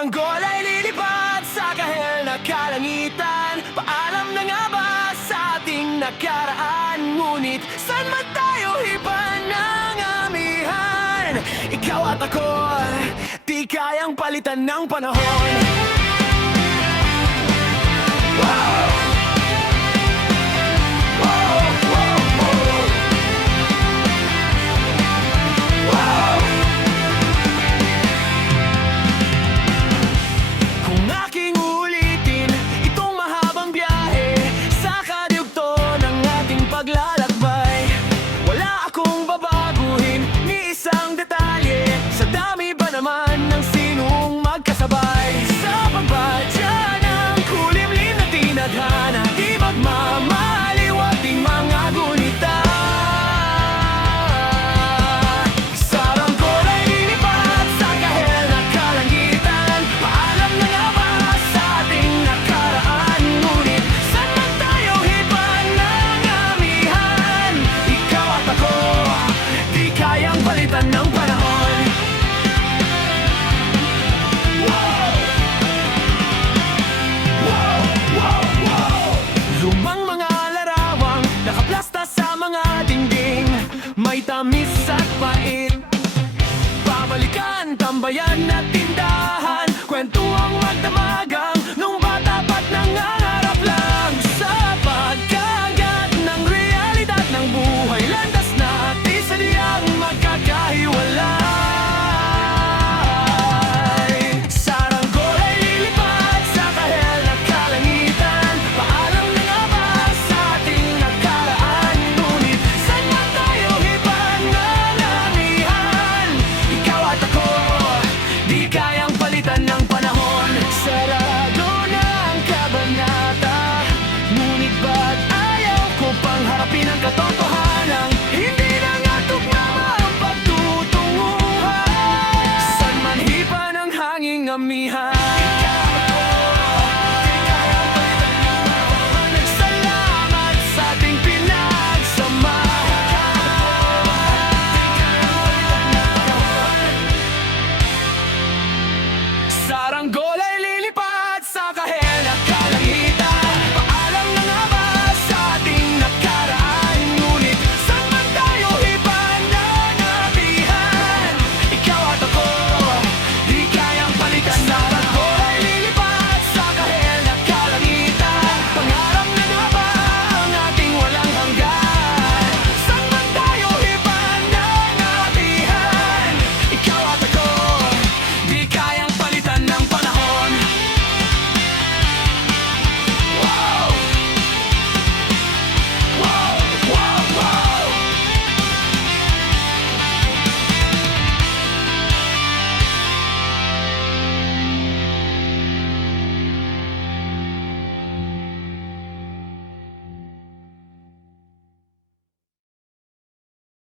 Saranggola ay lilipad sa kahel na kalangitan. Paalam na nga ba sa ating nakaraan? Ngunit saan man tayo hipan ng amihan? Ikaw at ako, di kayang palitan ng panahon. May tamis at pait, pabalikan, tambayan at tindahan, kwentuang magdamagan.